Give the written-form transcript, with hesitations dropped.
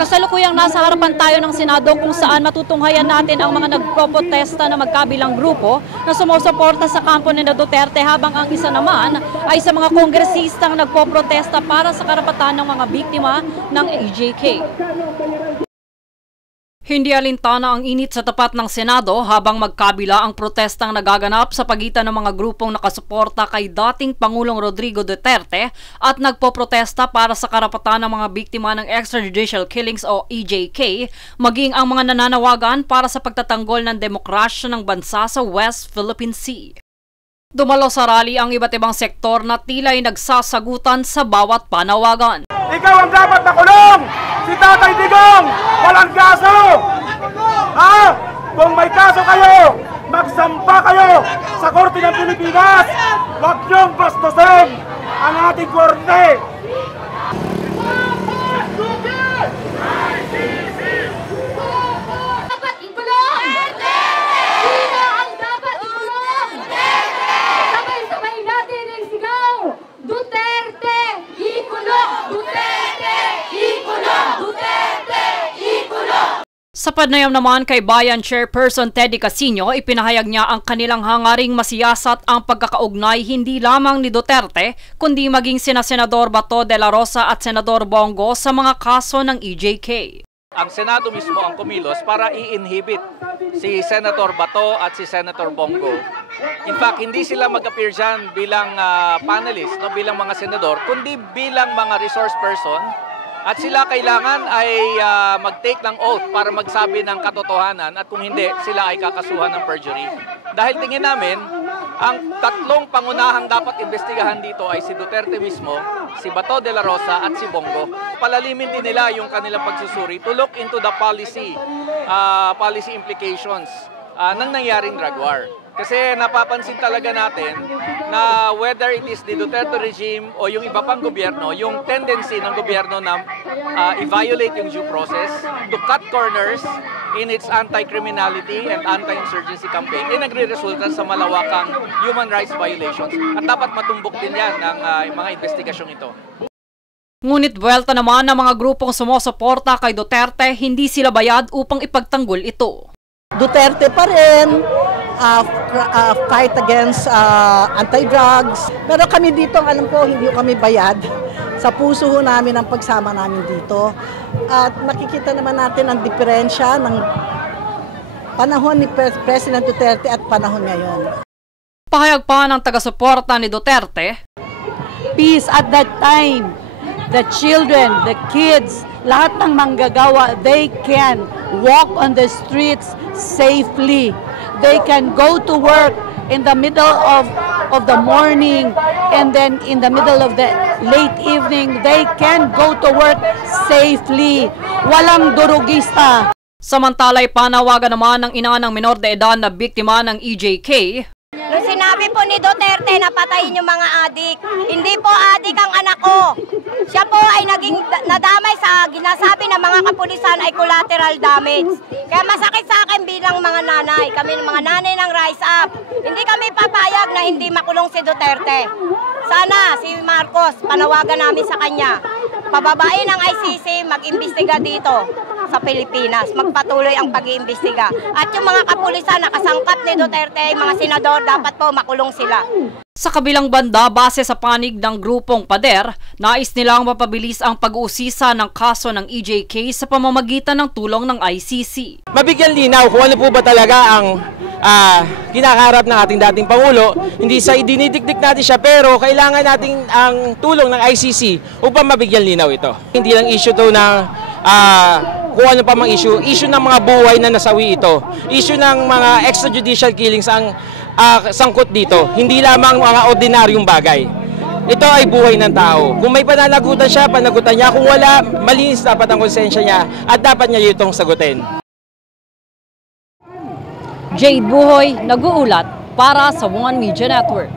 Kasalukuyang nasa harapan tayo ng Senado kung saan matutunghayan natin ang mga nagpoprotesta na magkabilang grupo na sumusuporta sa kampo ni Duterte habang ang isa naman ay sa mga kongresistang nagpoprotesta para sa karapatan ng mga biktima ng EJK. Hindi alintana ang init sa tapat ng Senado habang magkabila ang protestang nagaganap sa pagitan ng mga grupong nakasuporta kay dating Pangulong Rodrigo Duterte at nagpoprotesta para sa karapatan ng mga biktima ng extrajudicial killings o EJK, maging ang mga nananawagan para sa pagtatanggol ng demokrasya ng bansa sa West Philippine Sea. Dumalo sa rally ang iba't ibang sektor na tila'y nagsasagutan sa bawat panawagan. Ikaw ang dapat makulong! Si Tatay Digong! Walang kaso! Ha? Kung may kaso kayo, magsampa kayo sa Korte ng Pilipinas! Huwag niyong bastusin ang ating korte! Dapat ikulong! Sino ang dapat ikulong? Sabay-sabay natin ang sigaw! Duterte! Ikulong! Duterte! Ikulong! Duterte! Ikulong! Sa panayam naman kay Bayan Chairperson Teddy Casino, ipinahayag niya ang kanilang hangaring masiyasat ang pagkakaugnay hindi lamang ni Duterte, kundi maging sina Senador Bato de la Rosa at Senador Bongo sa mga kaso ng EJK. Ang Senado mismo ang kumilos para i-inhibit si Senator Bato at si Senator Bongo. In fact, hindi sila mag-appear dyan bilang panelist, no, bilang mga senador, kundi bilang mga resource person. At sila kailangan ay mag-take ng oath para magsabi ng katotohanan at kung hindi, sila ay kakasuhan ng perjury. Dahil tingin namin, ang tatlong pangunahang dapat investigahan dito ay si Duterte mismo, si Bato de la Rosa at si Bongo. Palalimin din nila yung kanilang pagsusuri to look into the policy implications ng nangyaring drug war. Kasi napapansin talaga natin na whether it is the Duterte regime o yung iba pang gobyerno, yung tendency ng gobyerno na i-violate yung due process, to cut corners in its anti-criminality and anti-insurgency campaign, ay nagre-resulta sa malawakang human rights violations. At dapat matumbok din yan ng mga investigasyong ito. Ngunit buwelta naman ng mga grupong sumusuporta kay Duterte, hindi sila bayad upang ipagtanggol ito. Duterte pa rin, fight against anti-drugs. Pero kami dito, alam ko, hindi kami bayad. Sa puso namin ang pagsama namin dito. At makikita naman natin ang diferensya ng panahon ni President Duterte at panahon ngayon. Pahayag pa ng taga-suporta ni Duterte, peace at that time. The children, the kids, lahat ng manggagawa, they can walk on the streets safely. They can go to work in the middle of the morning and then in the middle of the late evening. They can go to work safely. Walang durugista. Samantala'y panawagan naman ng ina ng menor de edad na biktima ng EJK. Nung sinabi po ni Duterte na patayin yung mga adik, hindi po adik ang anak ko. Siya po ay naging nadamay sa ginasabi ng mga kapulisan ay collateral damage. Kaya masakit sa akin bilang mga nanay, kami mga nanay ng Rise Up. Hindi kami papayag na hindi makulong si Duterte. Sana si Marcos, panawagan namin sa kanya, pababain ang ICC, mag-imbestiga dito sa Pilipinas, magpatuloy ang pag-iimbestiga. At yung mga kapulisan na kasangkap ni Duterte, mga senador, dapat po makulong sila. Sa kabilang banda, base sa panig ng grupong Pader, nais nilang mapabilis ang pag-uusisa ng kaso ng EJK sa pamamagitan ng tulong ng ICC. Mabigyan linaw kung ano po ba talaga ang kinakaharap ng ating dating Pangulo. Hindi sa idinidikdik natin siya, pero kailangan natin ang tulong ng ICC upang mabigyan linaw ito. Hindi lang issue to na kung ano pa mang issue ng mga buhay na nasawi ito. Issue ng mga extrajudicial killings ang sangkot dito. Hindi lamang mga ordinaryong bagay. Ito ay buhay ng tao. Kung may pananagutan siya, panagutan niya. Kung wala, malinis dapat ang konsensya niya at dapat niya itong sagutin. Jade Buhoy, nag-uulat para sa One Media Network.